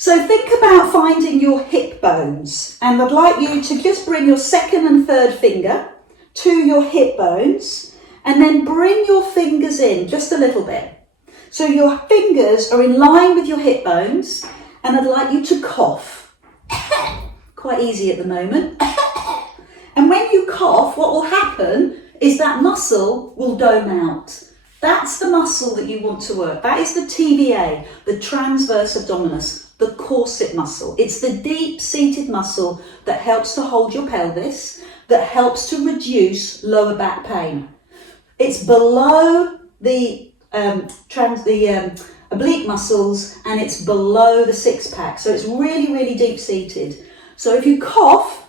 So think about finding your hip bones, and I'd like you to just bring your second and third finger to your hip bones, and then bring your fingers in just a little bit. So your fingers are in line with your hip bones, and I'd like you to cough. Quite easy at the moment. And when you cough, what will happen is that muscle will dome out. That's the muscle that you want to work. That is the TVA, the transverse abdominis, the corset muscle. It's the deep-seated muscle that helps to hold your pelvis, that helps to reduce lower back pain. It's below the oblique muscles, and it's below the six-pack. So it's really, really deep-seated. So if you cough,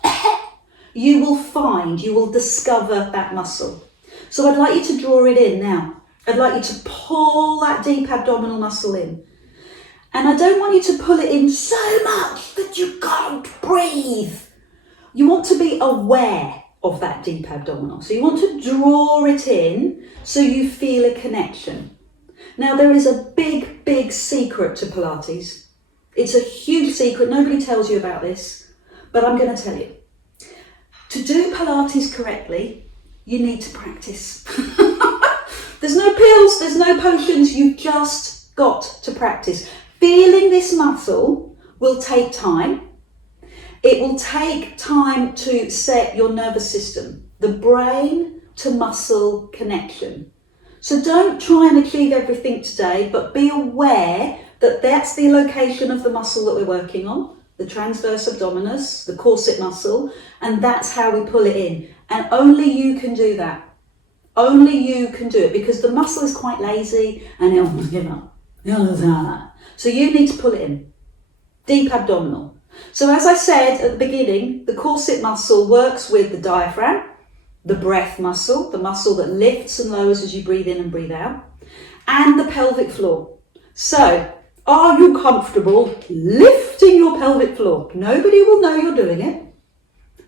you will discover that muscle. So I'd like you to draw it in now. I'd like you to pull that deep abdominal muscle in. And I don't want you to pull it in so much that you can't breathe. You want to be aware of that deep abdominal. So you want to draw it in so you feel a connection. Now there is a big, big secret to Pilates. It's a huge secret. Nobody tells you about this, but I'm going to tell you. To do Pilates correctly, you need to practice. There's no pills, there's no potions, you've just got to practice. Feeling this muscle will take time. It will take time to set your nervous system, the brain to muscle connection. So don't try and achieve everything today, but be aware that that's the location of the muscle that we're working on, the transverse abdominis, the corset muscle, and that's how we pull it in. And only you can do that. Only you can do it, because the muscle is quite lazy and it wants to give up. So you need to pull it in. Deep abdominal. So as I said at the beginning, the corset muscle works with the diaphragm, the breath muscle, the muscle that lifts and lowers as you breathe in and breathe out, and the pelvic floor. So are you comfortable lifting your pelvic floor? Nobody will know you're doing it.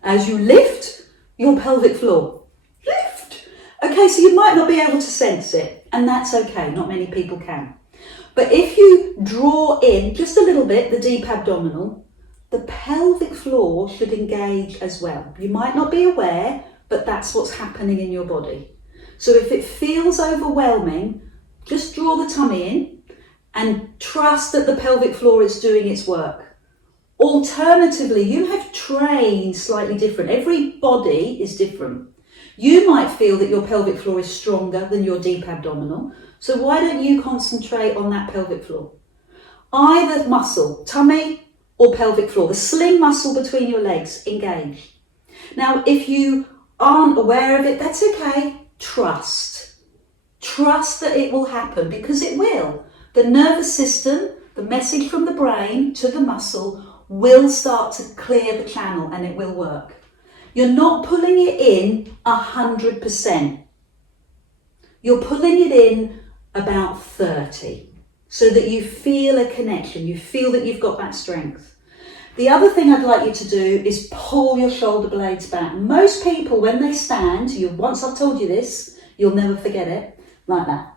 As you lift your pelvic floor. Lift. Okay, so you might not be able to sense it, and that's okay. Not many people can. But if you draw in just a little bit, the deep abdominal, the pelvic floor should engage as well. You might not be aware, but that's what's happening in your body. So if it feels overwhelming, just draw the tummy in and trust that the pelvic floor is doing its work. Alternatively, you have trained slightly different. Every body is different. You might feel that your pelvic floor is stronger than your deep abdominal. So why don't you concentrate on that pelvic floor? Either muscle, tummy or pelvic floor, the sling muscle between your legs, engage. Now, if you aren't aware of it, that's okay. Trust. Trust that it will happen, because it will. The nervous system, the message from the brain to the muscle will start to clear the channel, and it will work. You're not pulling it in 100%. You're pulling it in about 30, so that you feel a connection. You feel that you've got that strength. The other thing I'd like you to do is pull your shoulder blades back. Most people, when they stand, once I've told you this, you'll never forget it, like that.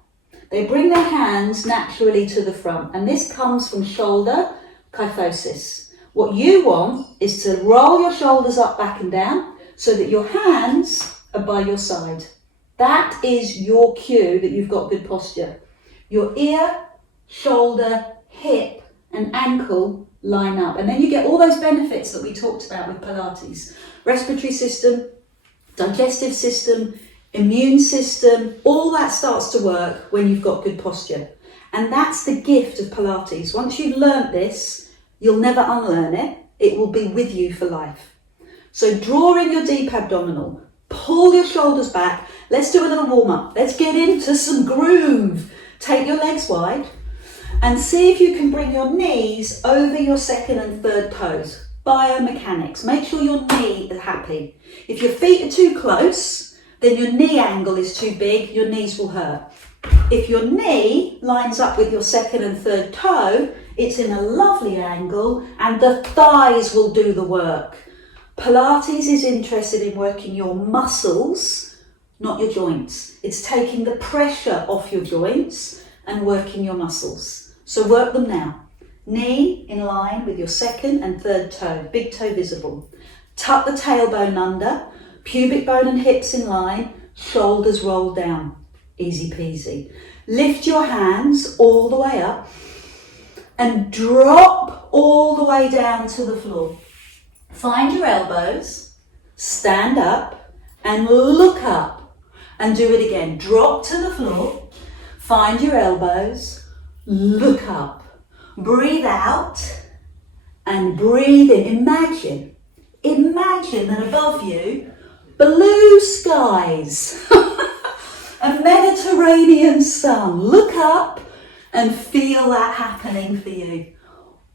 They bring their hands naturally to the front, and this comes from shoulder kyphosis. What you want is to roll your shoulders up, back and down, so that your hands are by your side. That is your cue that you've got good posture. Your ear, shoulder, hip, and ankle line up. And then you get all those benefits that we talked about with Pilates. Respiratory system, digestive system, immune system, all that starts to work when you've got good posture. And that's the gift of Pilates. Once you've learnt this, you'll never unlearn it. It will be with you for life. So draw in your deep abdominal, pull your shoulders back. Let's do a little warm up. Let's get into some groove. Take your legs wide and see if you can bring your knees over your second and third toes. Biomechanics. Make sure your knee is happy. If your feet are too close, then your knee angle is too big, your knees will hurt. If your knee lines up with your second and third toe, it's in a lovely angle and the thighs will do the work. Pilates is interested in working your muscles, not your joints. It's taking the pressure off your joints and working your muscles. So work them now. Knee in line with your second and third toe, big toe visible. Tuck the tailbone under, pubic bone and hips in line, shoulders rolled down. Easy peasy. Lift your hands all the way up and drop all the way down to the floor. Find your elbows, stand up and look up, and do it again. Drop to the floor, find your elbows, look up. Breathe out and breathe in. Imagine that above you, blue skies, a Mediterranean sun. Look up and feel that happening for you.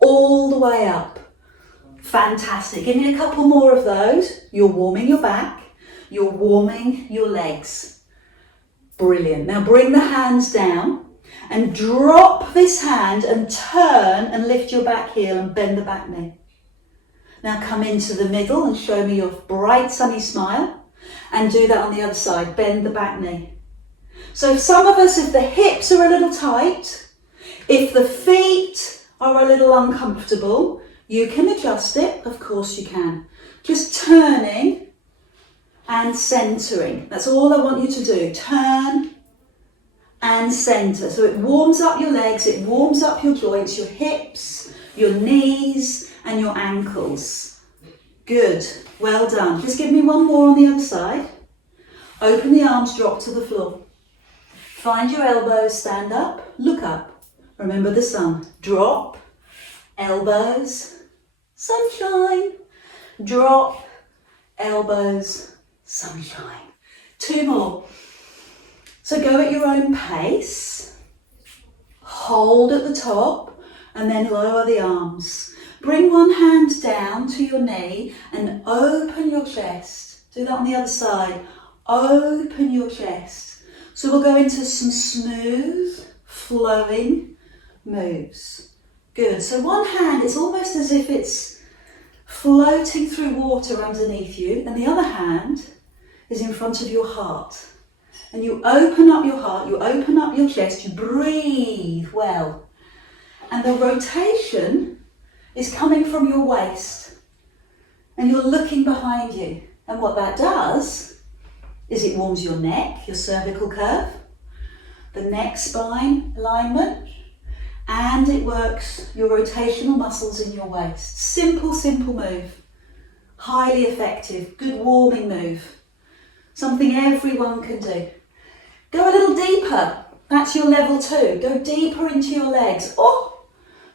All the way up. Fantastic. Give me a couple more of those. You're warming your back. You're warming your legs. Brilliant. Now bring the hands down and drop this hand and turn and lift your back heel and bend the back knee. Now come into the middle and show me your bright sunny smile, and do that on the other side. Bend the back knee. So some of us, if the hips are a little tight, if the feet are a little uncomfortable, you can adjust it. Of course you can. Just turning and centering. That's all I want you to do. Turn and center. So it warms up your legs, it warms up your joints, your hips, your knees and your ankles. Good, well done. Just give me one more on the other side. Open the arms, drop to the floor. Find your elbows, stand up, look up. Remember the sun. Drop, elbows, sunshine. Drop, elbows, sunshine. Two more. So go at your own pace, hold at the top and then lower the arms. Bring one hand down to your knee and open your chest. Do that on the other side. Open your chest. So we'll go into some smooth, flowing moves. Good. So one hand, it's almost as if it's floating through water underneath you, and the other hand is in front of your heart. And you open up your heart, you open up your chest, you breathe well. And the rotation is coming from your waist. And you're looking behind you. And what that does is it warms your neck, your cervical curve, the neck spine alignment, and it works your rotational muscles in your waist. Simple, simple move. Highly effective, good warming move. Something everyone can do. Go a little deeper. That's your level 2. Go deeper into your legs. Oh,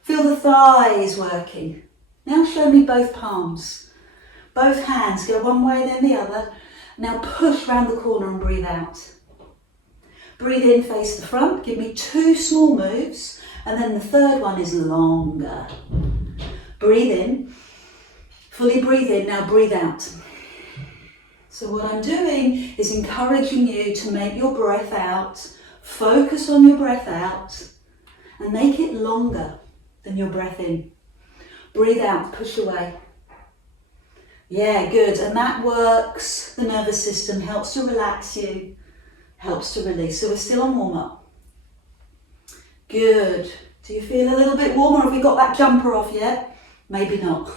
feel the thighs working. Now show me both palms. Both hands. Go one way then the other. Now push round the corner and breathe out. Breathe in, face the front. Give me 2 small moves. And then the third one is longer. Breathe in. Fully breathe in. Now breathe out. So what I'm doing is encouraging you to make your breath out, focus on your breath out, and make it longer than your breath in. Breathe out, push away. Yeah, good. And that works the nervous system, helps to relax you, helps to release. So we're still on warm-up. Good. Do you feel a little bit warmer? Have we got that jumper off yet? Maybe not.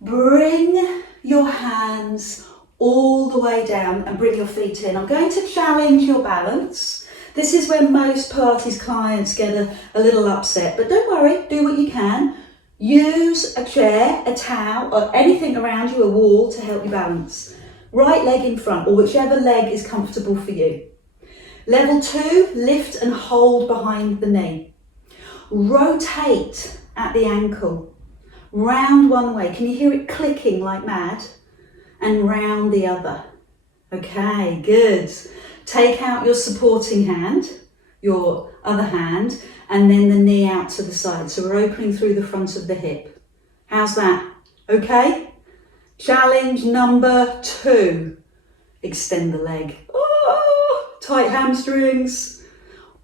Bring your hands all the way down and bring your feet in. I'm going to challenge your balance. This is when most Pilates clients get a little upset, but don't worry, do what you can. Use a chair, a towel, or anything around you, a wall, to help you balance. Right leg in front, or whichever leg is comfortable for you. Level 2, lift and hold behind the knee. Rotate at the ankle. Round one way. Can you hear it clicking like mad? And round the other. Okay, good. Take out your supporting hand, your other hand, and then the knee out to the side. So we're opening through the front of the hip. How's that? Okay? Challenge number 2. Extend the leg. Oh, tight hamstrings.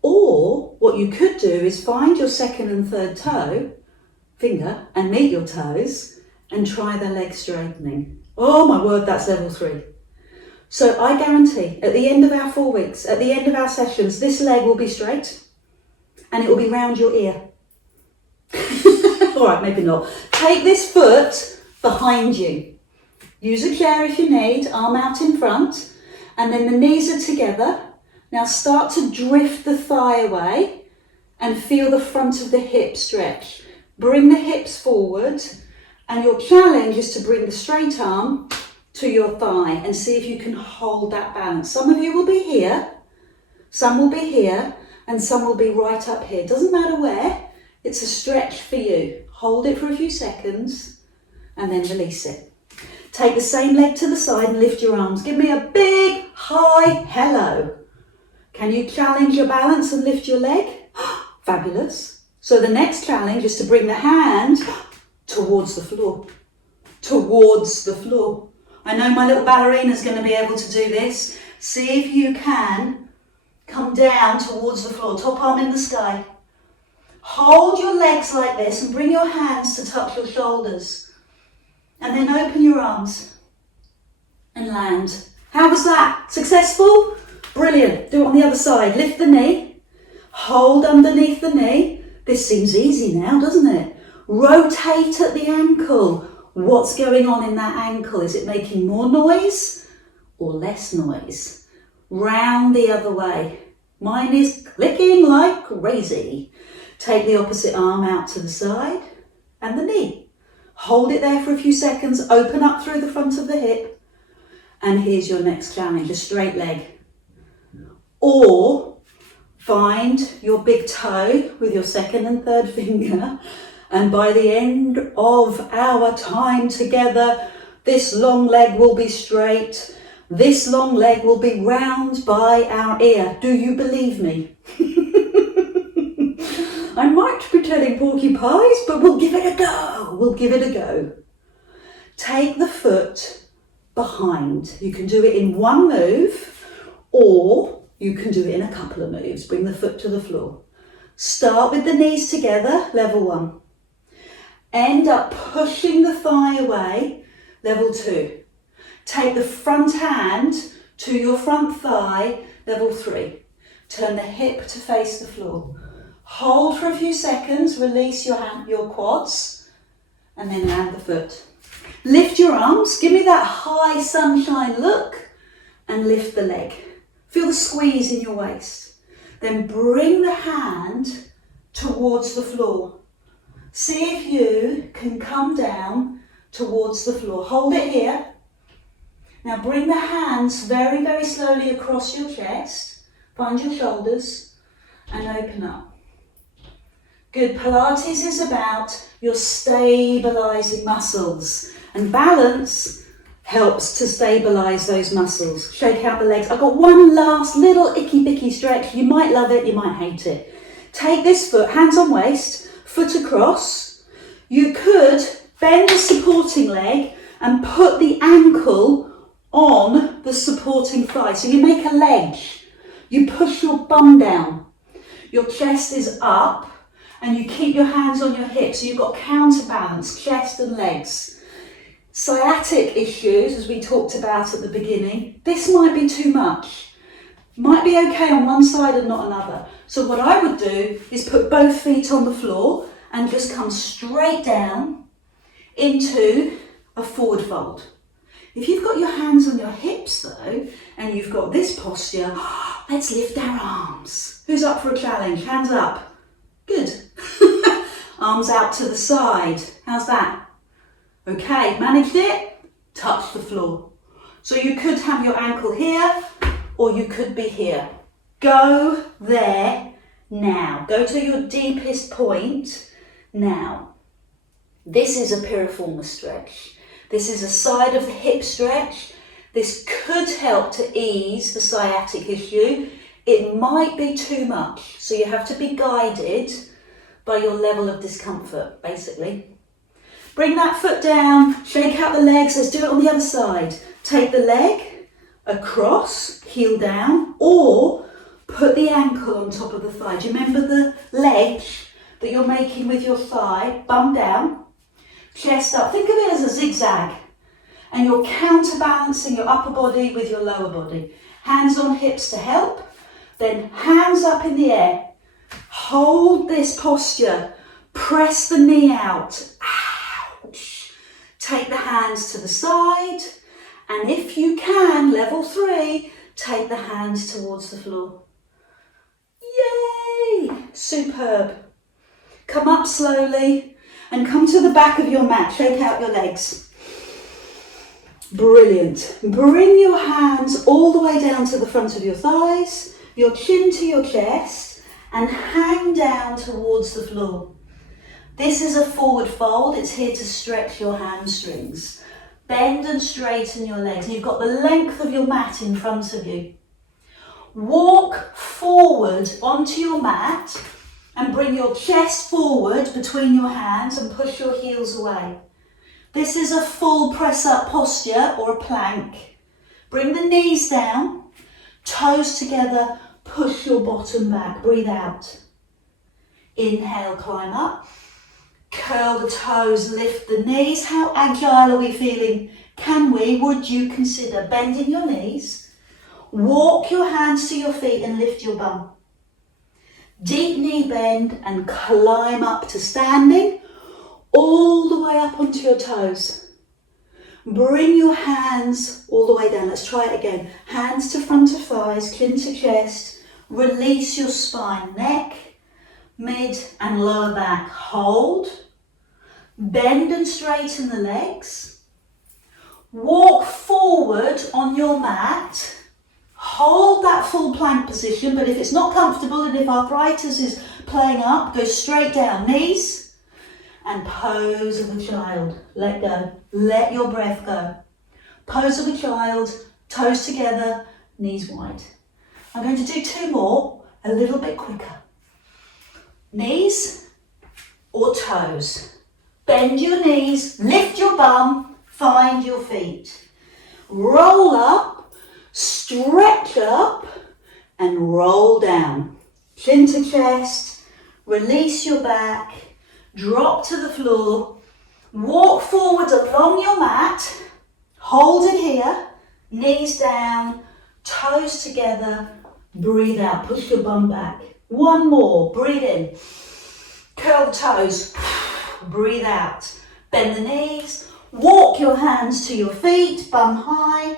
Or what you could do is find your second and third toe, finger, and meet your toes and try the leg straightening. Oh my word, that's level 3. So I guarantee at the end of our 4 weeks, at the end of our sessions, this leg will be straight and it will be round your ear. All right, maybe not. Take this foot behind you. Use a chair if you need, arm out in front, and then the knees are together. Now start to drift the thigh away and feel the front of the hip stretch. Bring the hips forward, and your challenge is to bring the straight arm to your thigh and see if you can hold that balance. Some of you will be here, some will be here, and some will be right up here. Doesn't matter where, it's a stretch for you. Hold it for a few seconds and then release it. Take the same leg to the side and lift your arms. Give me a big, high hello. Can you challenge your balance and lift your leg? Fabulous. So the next challenge is to bring the hand towards the floor. Towards the floor. I know my little ballerina is going to be able to do this. See if you can come down towards the floor, top arm in the sky. Hold your legs like this and bring your hands to touch your shoulders. And then open your arms and land. How was that? Successful? Brilliant. Do it on the other side. Lift the knee. Hold underneath the knee. This seems easy now, doesn't it? Rotate at the ankle. What's going on in that ankle? Is it making more noise or less noise? Round the other way. Mine is clicking like crazy. Take the opposite arm out to the side and the knee. Hold it there for a few seconds. Open up through the front of the hip. And here's your next challenge, a straight leg. Or find your big toe with your second and third finger, and by the end of our time together, this long leg will be straight, this long leg will be round by our ear. Do you believe me? I might be telling porcupines, but we'll give it a go. We'll give it a go. Take the foot behind. You can do it in one move, or you can do it in a couple of moves. Bring the foot to the floor. Start with the knees together, level 1. End up pushing the thigh away, level 2. Take the front hand to your front thigh, level 3. Turn the hip to face the floor. Hold for a few seconds, release your quads, and then land the foot. Lift your arms, give me that high sunshine look, and lift the leg. Feel the squeeze in your waist. Then bring the hand towards the floor. See if you can come down towards the floor. Hold it here. Now bring the hands very, very slowly across your chest. Find your shoulders and open up. Good. Pilates is about your stabilizing muscles, and balance helps to stabilize those muscles. Shake out the legs. I've got one last little icky-bicky stretch. You might love it, you might hate it. Take this foot, hands on waist, foot across. You could bend the supporting leg and put the ankle on the supporting thigh. So you make a ledge. You push your bum down. Your chest is up, and you keep your hands on your hips. So you've got counterbalance, chest and legs. Sciatic issues, as we talked about at the beginning, this might be too much. Might be okay on one side and not another. So what I would do is put both feet on the floor and just come straight down into a forward fold. If you've got your hands on your hips though, and you've got this posture, let's lift our arms. Who's up for a challenge? Hands up. Good. Arms out to the side. How's that? Okay, managed it? Touch the floor. So you could have your ankle here, or you could be here. Go there now. Go to your deepest point now. This is a piriformis stretch. This is a side of the hip stretch. This could help to ease the sciatic issue. It might be too much, so you have to be guided by your level of discomfort, basically. Bring that foot down, shake out the legs. Let's do it on the other side. Take the leg across, heel down, or put the ankle on top of the thigh. Do you remember the ledge that you're making with your thigh? Bum down, chest up. Think of it as a zigzag. And you're counterbalancing your upper body with your lower body. Hands on hips to help. Then hands up in the air. Hold this posture. Press the knee out. Ouch. Take the hands to the side. And if you can, level 3, take the hands towards the floor. Yay! Superb. Come up slowly and come to the back of your mat. Shake out your legs. Brilliant. Bring your hands all the way down to the front of your thighs, your chin to your chest, and hang down towards the floor. This is a forward fold. It's here to stretch your hamstrings. Bend and straighten your legs. You've got the length of your mat in front of you. Walk forward onto your mat and bring your chest forward between your hands and push your heels away. This is a full press up posture or a plank. Bring the knees down, toes together, push your bottom back, breathe out. Inhale, climb up. Curl the toes, lift the knees. How agile are we feeling? Would you consider bending your knees? Walk your hands to your feet and lift your bum. Deep knee bend and climb up to standing, all the way up onto your toes. Bring your hands all the way down. Let's try it again. Hands to front of thighs, chin to chest. Release your spine, neck, mid and lower back. Hold. Bend and straighten the legs. Walk forward on your mat. Hold that full plank position, but if it's not comfortable and if arthritis is playing up, go straight down. Knees and pose of a child. Let go. Let your breath go. Pose of a child, toes together, knees wide. I'm going to do 2 more, a little bit quicker. Knees or toes. Bend your knees, lift your bum, find your feet. Roll up, stretch up, and roll down. Chin to chest, release your back, drop to the floor, walk forward along your mat, hold it here, knees down, toes together, breathe out, push your bum back. 1 more, breathe in, curl the toes, breathe out, bend the knees, walk your hands to your feet, bum high,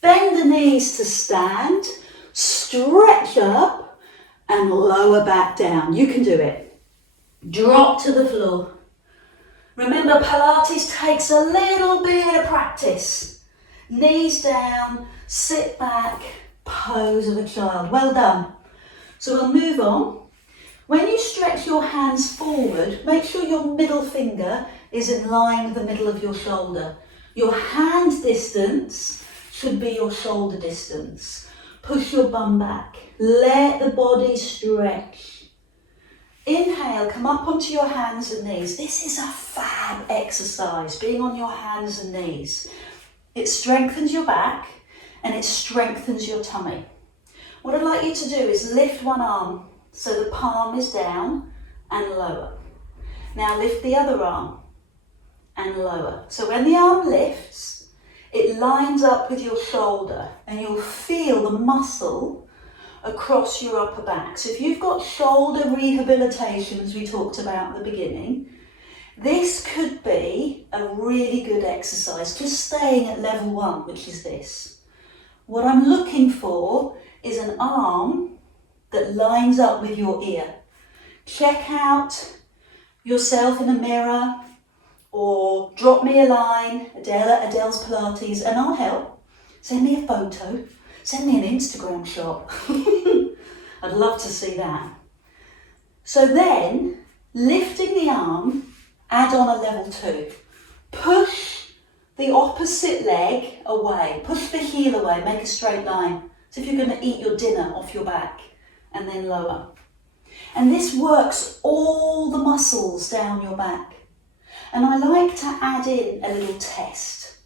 bend the knees to stand, stretch up and lower back down. You can do it. Drop to the floor. Remember, Pilates takes a little bit of practice. Knees down, sit back, pose of a child. Well done. So we'll move on. When you stretch your hands forward, make sure your middle finger is in line with the middle of your shoulder. Your hand distance should be your shoulder distance. Push your bum back. Let the body stretch. Inhale, come up onto your hands and knees. This is a fab exercise, being on your hands and knees. It strengthens your back and it strengthens your tummy. What I'd like you to do is lift one arm so the palm is down and lower. Now lift the other arm and lower. So when the arm lifts, it lines up with your shoulder and you'll feel the muscle across your upper back. So if you've got shoulder rehabilitation, as we talked about at the beginning, this could be a really good exercise, just staying at level 1, which is this. What I'm looking for is an arm that lines up with your ear. Check out yourself in a mirror or drop me a line, Adele at Adele's Pilates, and I'll help. Send me a photo, send me an Instagram shot. I'd love to see that. So then, lifting the arm, add on a level 2. Push the opposite leg away, push the heel away, make a straight line. So if you're going to eat your dinner off your back, and then lower. And this works all the muscles down your back. And I like to add in a little test.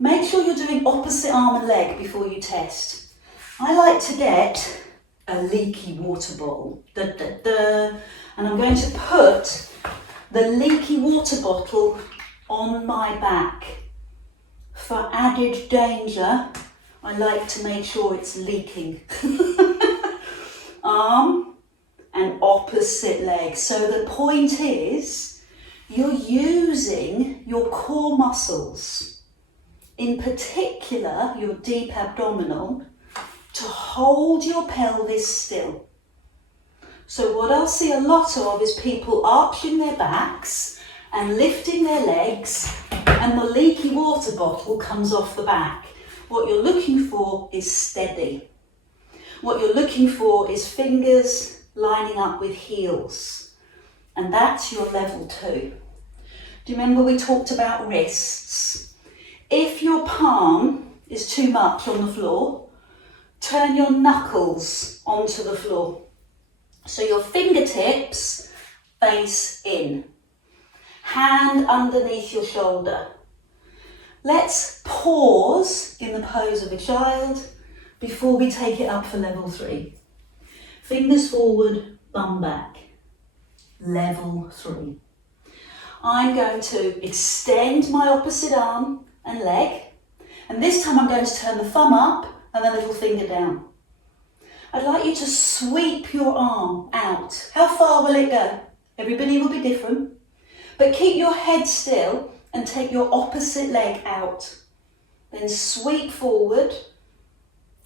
Make sure you're doing opposite arm and leg before you test. I like to get a leaky water bottle. And I'm going to put the leaky water bottle on my back. For added danger, I like to make sure it's leaking. Arm and opposite leg. So the point is, you're using your core muscles, in particular your deep abdominal, to hold your pelvis still. So what I'll see a lot of is people arching their backs and lifting their legs, and the leaky water bottle comes off the back. What you're looking for is steady. What you're looking for is fingers lining up with heels. And that's your level 2. Do you remember we talked about wrists? If your palm is too much on the floor, turn your knuckles onto the floor. So your fingertips face in. Hand underneath your shoulder. Let's pause in the pose of a child before we take it up for level 3. Fingers forward, bum back. Level 3. I'm going to extend my opposite arm and leg, and this time I'm going to turn the thumb up and the little finger down. I'd like you to sweep your arm out. How far will it go? Everybody will be different, but keep your head still and take your opposite leg out. Then sweep forward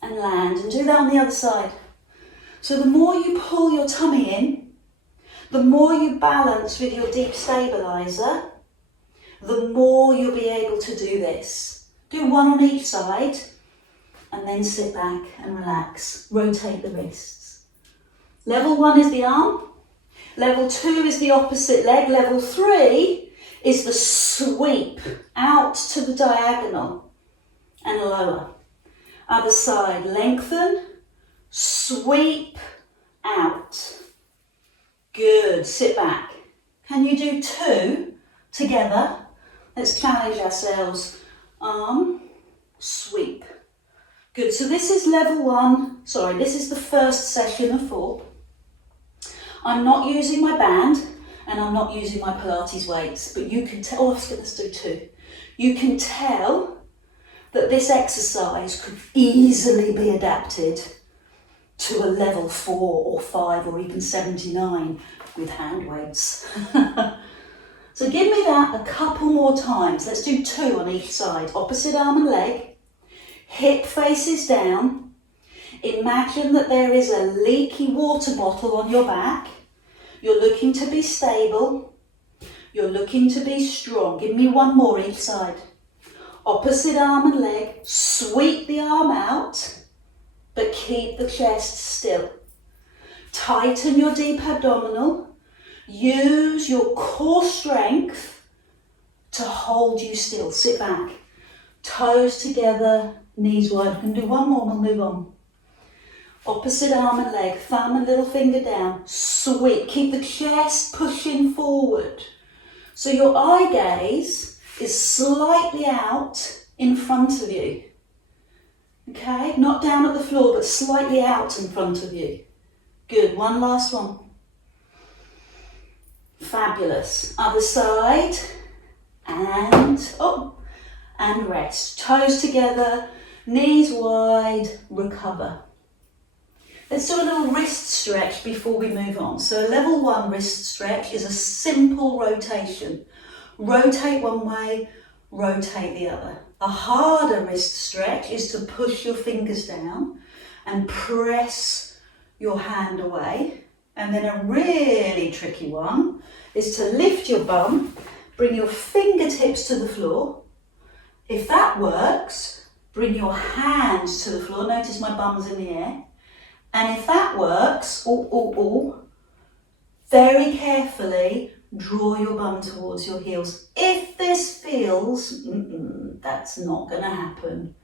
and land, and do that on the other side. So the more you pull your tummy in, the more you balance with your deep stabilizer, the more you'll be able to do this. Do one on each side, and then sit back and relax. Rotate the wrists. Level 1 is the arm. Level 2 is the opposite leg. Level 3 is the sweep out to the diagonal and lower. Other side, lengthen, sweep out. Good, sit back. Can you do 2 together? Let's challenge ourselves. Arm, sweep. Good, so this is level 1. Sorry, this is the first session of 4. I'm not using my band and I'm not using my Pilates weights, but you can tell, let's do 2. You can tell that this exercise could easily be adapted to a level 4 or 5 or even 79 with hand weights. So give me that a couple more times. Let's do 2 on each side. Opposite arm and leg. Hip faces down. Imagine that there is a leaky water bottle on your back. You're looking to be stable. You're looking to be strong. Give me 1 more each side. Opposite arm and leg. Sweep the arm out, but keep the chest still. Tighten your deep abdominal. Use your core strength to hold you still. Sit back. Toes together, knees wide. I can do 1 more and we'll move on. Opposite arm and leg, thumb and little finger down. Sweep. Keep the chest pushing forward. So your eye gaze is slightly out in front of you. Okay, not down at the floor, but slightly out in front of you. Good, 1 last one. Fabulous. Other side, and up, and rest. Toes together, knees wide, recover. Let's do a little wrist stretch before we move on. So level 1 wrist stretch is a simple rotation. Rotate one way, rotate the other. A harder wrist stretch is to push your fingers down and press your hand away. And then a really tricky one is to lift your bum, bring your fingertips to the floor. If that works, bring your hands to the floor. Notice my bum's in the air. And if that works, very carefully draw your bum towards your heels. If this feels, that's not going to happen,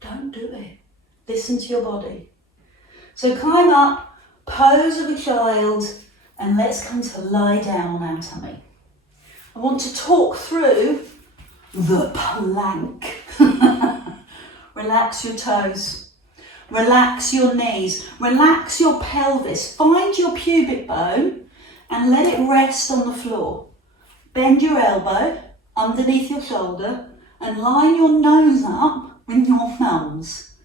don't do it. Listen to your body. So climb up, pose of a child, and let's come to lie down on our tummy. I want to talk through the plank. Relax your toes. Relax your knees. Relax your pelvis. Find your pubic bone and let it rest on the floor. Bend your elbow underneath your shoulder and line your nose up with your thumbs.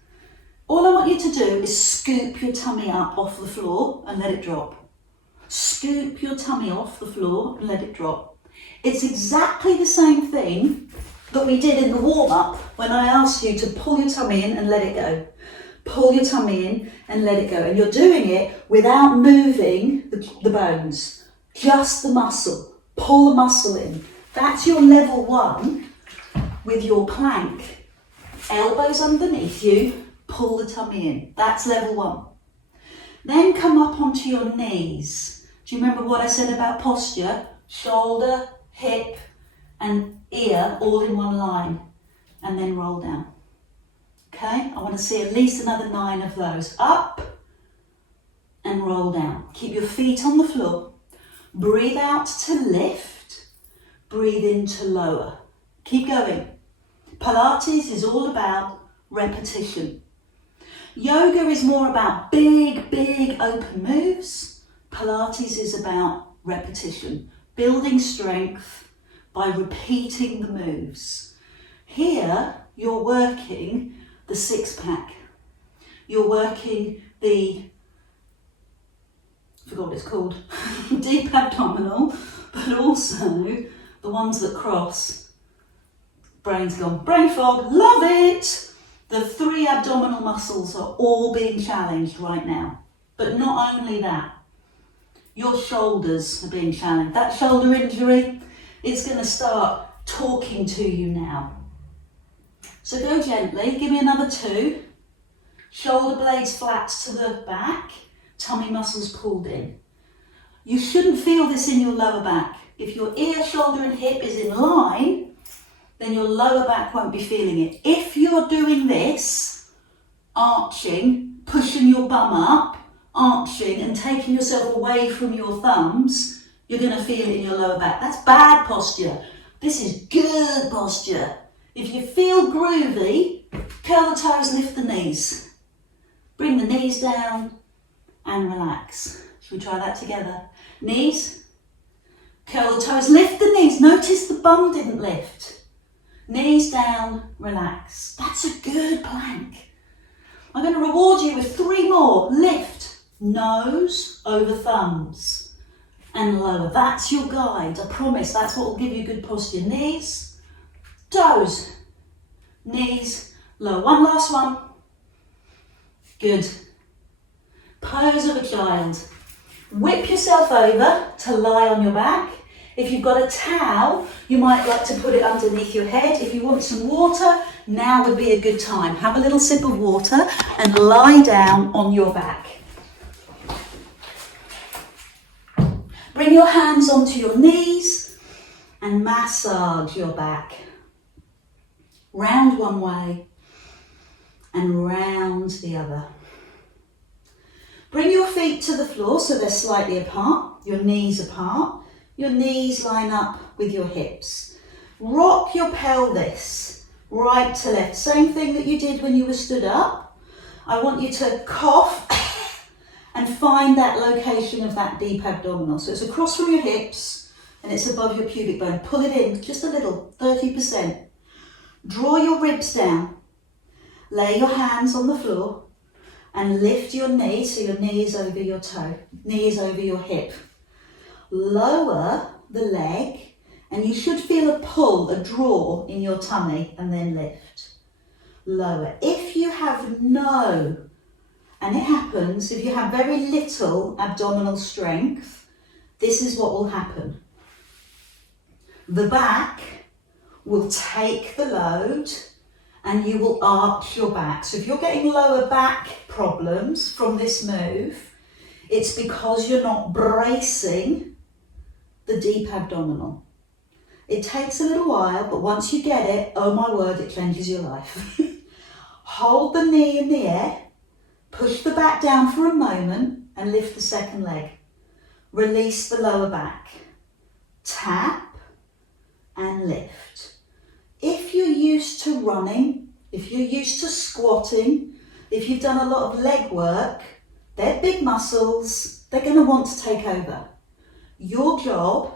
All I want you to do is scoop your tummy up off the floor and let it drop. Scoop your tummy off the floor and let it drop. It's exactly the same thing that we did in the warm-up when I asked you to pull your tummy in and let it go. Pull your tummy in and let it go. And you're doing it without moving the bones, just the muscle. Pull the muscle in. That's your level 1 with your plank. Elbows underneath you, pull the tummy in. That's level 1. Then come up onto your knees. Do you remember what I said about posture? Shoulder, hip and ear all in one line, and then roll down. Okay, I want to see at least another 9 of those. Up and roll down. Keep your feet on the floor. Breathe out to lift. Breathe in to lower. Keep going. Pilates is all about repetition. Yoga is more about big open moves. Pilates is about repetition, building strength by repeating the moves. Here, you're working the 6-pack. You're working the, I forgot what it's called, deep abdominal, but also the ones that cross. Brain's gone, brain fog, love it! The 3 abdominal muscles are all being challenged right now. But not only that, your shoulders are being challenged. That shoulder injury, it's going to start talking to you now. So go gently, give me another 2. Shoulder blades flat to the back, tummy muscles pulled in. You shouldn't feel this in your lower back. If your ear, shoulder and hip is in line, then your lower back won't be feeling it. If you're doing this, arching, pushing your bum up, arching and taking yourself away from your thumbs, you're going to feel it in your lower back. That's bad posture. This is good posture. If you feel groovy, curl the toes, lift the knees. Bring the knees down and relax. Should we try that together? Knees, curl the toes, lift the knees. Notice the bum didn't lift. Knees down, relax. That's a good plank. I'm going to reward you with 3 more. Lift, nose over thumbs and lower. That's your guide. I promise that's what will give you good posture. Knees, toes, knees, lower. One last one. Good. Pose of a child. Whip yourself over to lie on your back. If you've got a towel, you might like to put it underneath your head. If you want some water, now would be a good time. Have a little sip of water and lie down on your back. Bring your hands onto your knees and massage your back. Round one way and round the other. Bring your feet to the floor so they're slightly apart, your knees apart. Your knees line up with your hips. Rock your pelvis right to left. Same thing that you did when you were stood up. I want you to cough and find that location of that deep abdominal. So it's across from your hips and it's above your pubic bone. Pull it in just a little, 30%. Draw your ribs down. Lay your hands on the floor and lift your knee so your knee is over your toe, knee is over your hip. Lower the leg and you should feel a pull, a draw in your tummy and then lift. Lower. If you have no, and it happens, if you have very little abdominal strength, this is what will happen. The back will take the load and you will arch your back. So if you're getting lower back problems from this move, it's because you're not bracing the deep abdominal. It takes a little while, but once you get it, oh my word, it changes your life. Hold the knee in the air, push the back down for a moment and lift the second leg. Release the lower back. Tap and lift. If you're used to running, if you're used to squatting, if you've done a lot of leg work, they're big muscles, they're going to want to take over. Your job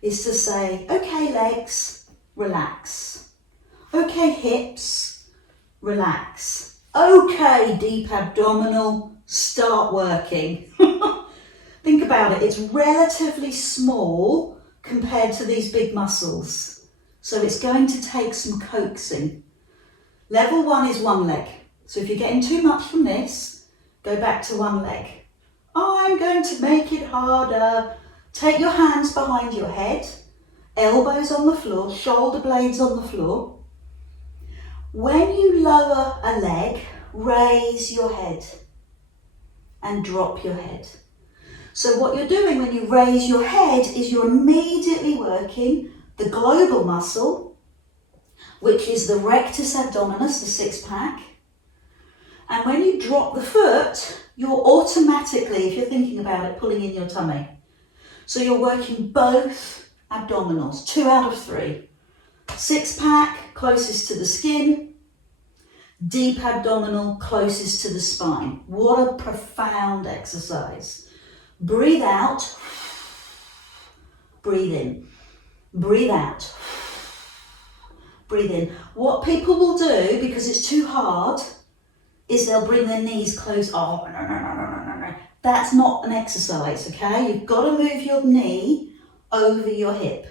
is to say, okay, legs, relax. Okay, hips, relax. Okay, deep abdominal, start working. Think think about it, it's relatively small compared to these big muscles. So it's going to take some coaxing. Level 1 is one leg. So if you're getting too much from this, go back to one leg. I'm going to make it harder. Take your hands behind your head, elbows on the floor, shoulder blades on the floor. When you lower a leg, raise your head and drop your head. So what you're doing when you raise your head is you're immediately working the global muscle, which is the rectus abdominis, the six pack. And when you drop the foot, you're automatically, if you're thinking about it, pulling in your tummy. So you're working both abdominals, 2 out of 3. Six pack, closest to the skin. Deep abdominal, closest to the spine. What a profound exercise. Breathe out, breathe in, breathe out, breathe in. What people will do, because it's too hard, is they'll bring their knees close. Oh, no. That's not an exercise, okay? You've got to move your knee over your hip.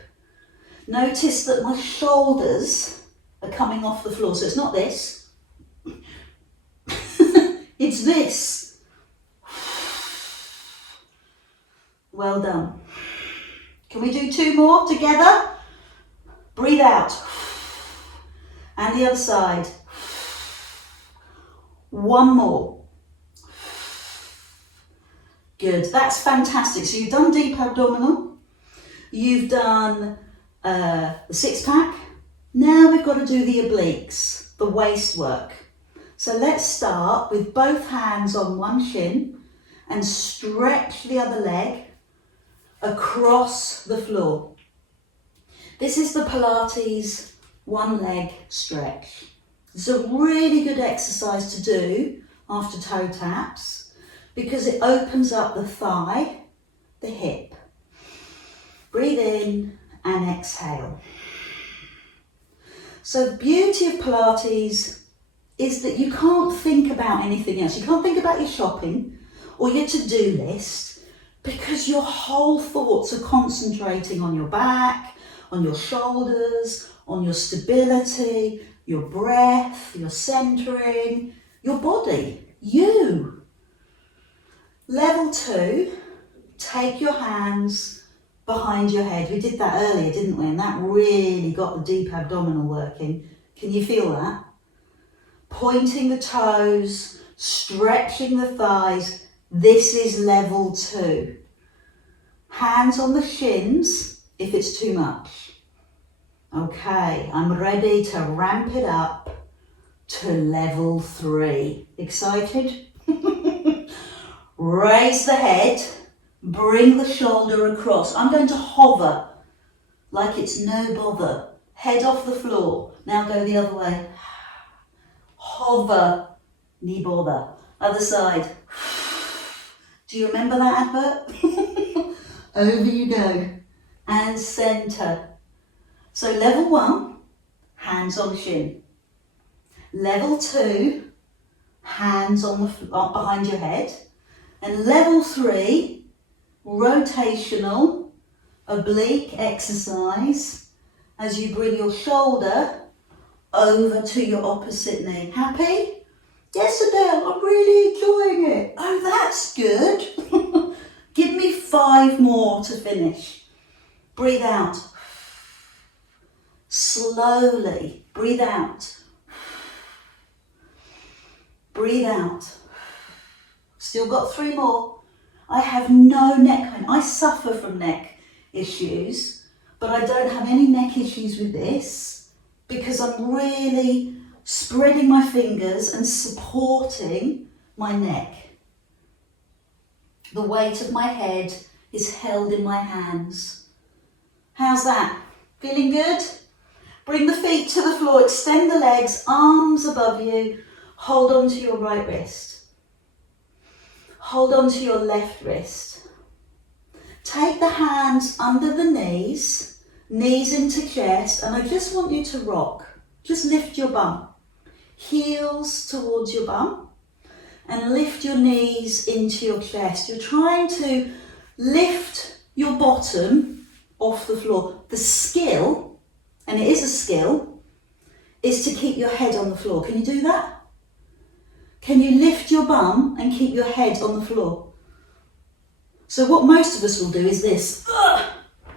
Notice that my shoulders are coming off the floor. So it's not this. It's this. Well done. Can we do 2 more together? Breathe out. And the other side. 1 more. Good, that's fantastic. So you've done deep abdominal, you've done the six pack. Now we've got to do the obliques, the waist work. So let's start with both hands on one shin and stretch the other leg across the floor. This is the Pilates one leg stretch. It's a really good exercise to do after toe taps because it opens up the thigh, the hip. Breathe in and exhale. So the beauty of Pilates is that you can't think about anything else. You can't think about your shopping or your to-do list because your whole thoughts are concentrating on your back, on your shoulders, on your stability, your breath, your centering, your body, you. Level 2, take your hands behind your head. We did that earlier, didn't we? And that really got the deep abdominal working. Can you feel that? Pointing the toes, stretching the thighs. This is level 2. Hands on the shins if it's too much. Okay, I'm ready to ramp it up to level 3. Excited? Raise the head, bring the shoulder across. I'm going to hover like it's no bother. Head off the floor. Now go the other way. Hover, knee bother. Other side. Do you remember that advert? Over you go. And center. So level 1, hands on shin. Level 2, hands on the behind your head. And level 3, rotational oblique exercise as you bring your shoulder over to your opposite knee. Happy? Yes, Adele, I'm really enjoying it. Oh, that's good. Give me 5 more to finish. Breathe out. Slowly, breathe out. Breathe out. Still got 3 more. I have no neck pain. I suffer from neck issues, but I don't have any neck issues with this because I'm really spreading my fingers and supporting my neck. The weight of my head is held in my hands. How's that? Feeling good? Bring the feet to the floor, extend the legs, arms above you. Hold on to your right wrist. Hold on to your left wrist. Take the hands under the knees, knees into chest, and I just want you to rock. Just lift your bum. Heels towards your bum and lift your knees into your chest. You're trying to lift your bottom off the floor. The skill, and it is a skill, is to keep your head on the floor. Can you do that? Can you lift your bum and keep your head on the floor? So what most of us will do is this,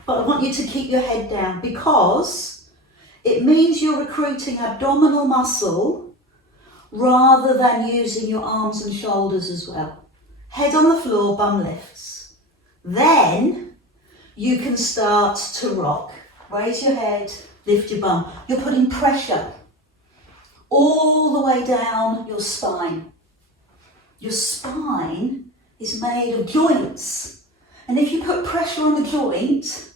but I want you to keep your head down because it means you're recruiting abdominal muscle rather than using your arms and shoulders as well. Head on the floor, bum lifts. Then you can start to rock. Raise your head, lift your bum. You're putting pressure all the way down your spine. Your spine is made of joints. And if you put pressure on the joint,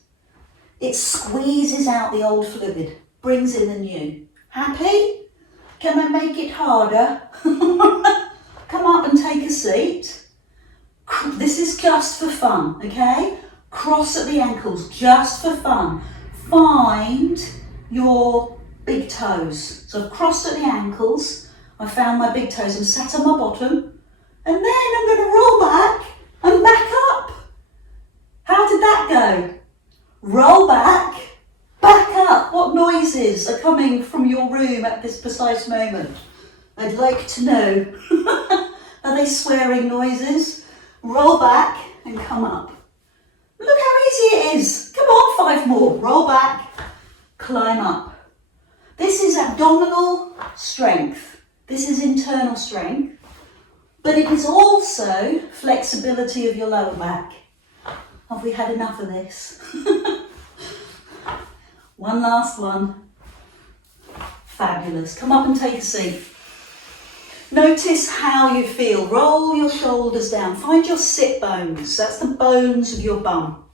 it squeezes out the old fluid, brings in the new. Happy? Can I make it harder? Come up and take a seat. This is just for fun, okay? Cross at the ankles, just for fun. Find your big toes. So I've crossed at the ankles, I found my big toes and sat on my bottom, and then I'm going to roll back and back up. How did that go? Roll back, back up. What noises are coming from your room at this precise moment? I'd like to know. Are they swearing noises? Roll back and come up. Look how easy it is. Come on, 5 more. Roll back, climb up. This is abdominal strength. This is internal strength. But it is also flexibility of your lower back. Have we had enough of this? One last one. Fabulous. Come up and take a seat. Notice how you feel. Roll your shoulders down. Find your sit bones. That's the bones of your bum.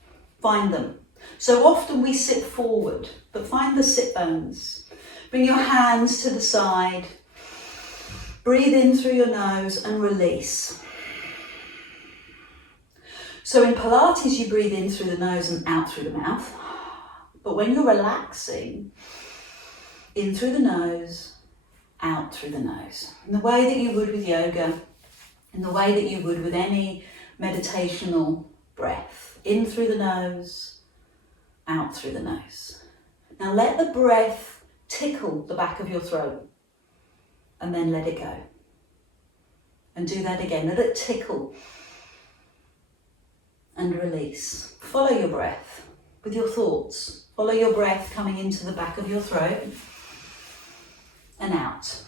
Find them. So often we sit forward, but find the sit bones. Bring your hands to the side. Breathe in through your nose and release. So in Pilates, you breathe in through the nose and out through the mouth. But when you're relaxing, in through the nose, out through the nose. In the way that you would with yoga, in the way that you would with any meditational breath. In through the nose, out through the nose. Now let the breath tickle the back of your throat and then let it go. And do that again. Let it tickle and release. Follow your breath with your thoughts. Follow your breath coming into the back of your throat and out.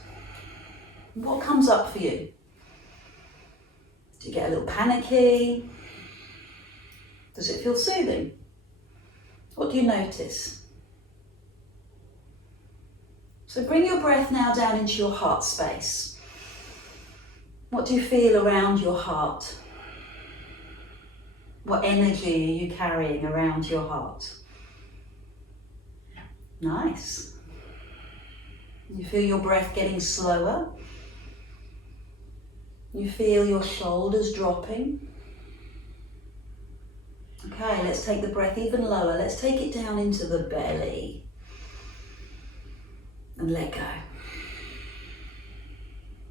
What comes up for you? Do you get a little panicky? Does it feel soothing? What do you notice? So bring your breath now down into your heart space. What do you feel around your heart? What energy are you carrying around your heart? Nice. You feel your breath getting slower. You feel your shoulders dropping. Okay, let's take the breath even lower. Let's take it down into the belly. And let go.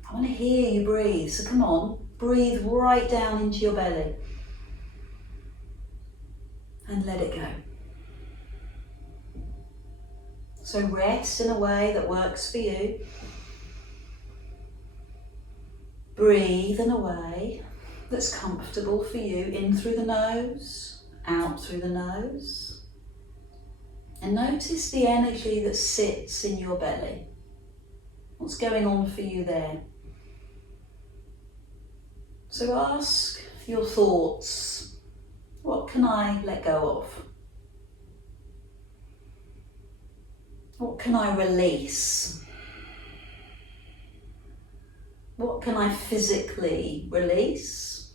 I want to hear you breathe, so come on, breathe right down into your belly. And let it go. So rest in a way that works for you. Breathe in a way that's comfortable for you, in through the nose, out through the nose. And notice the energy that sits in your belly. What's going on for you there? So ask your thoughts, what can I let go of? What can I release? What can I physically release?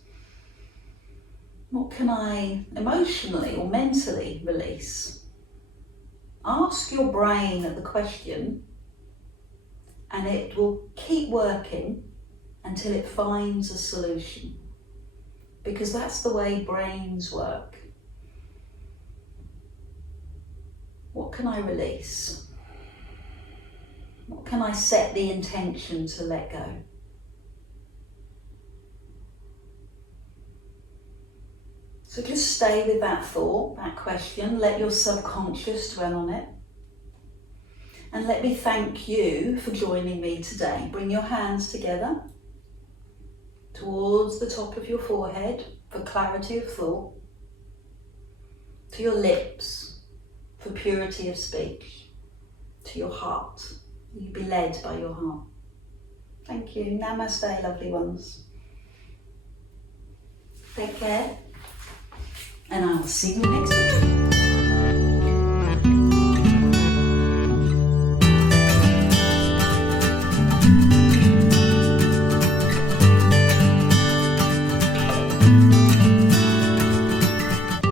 What can I emotionally or mentally release? Ask your brain the question and it will keep working until it finds a solution. Because that's the way brains work. What can I release? What can I set the intention to let go? So just stay with that thought, that question. Let your subconscious dwell on it. And let me thank you for joining me today. Bring your hands together towards the top of your forehead for clarity of thought, to your lips for purity of speech, to your heart. You be led by your heart. Thank you. Namaste, lovely ones. Take care, and I will see you next week.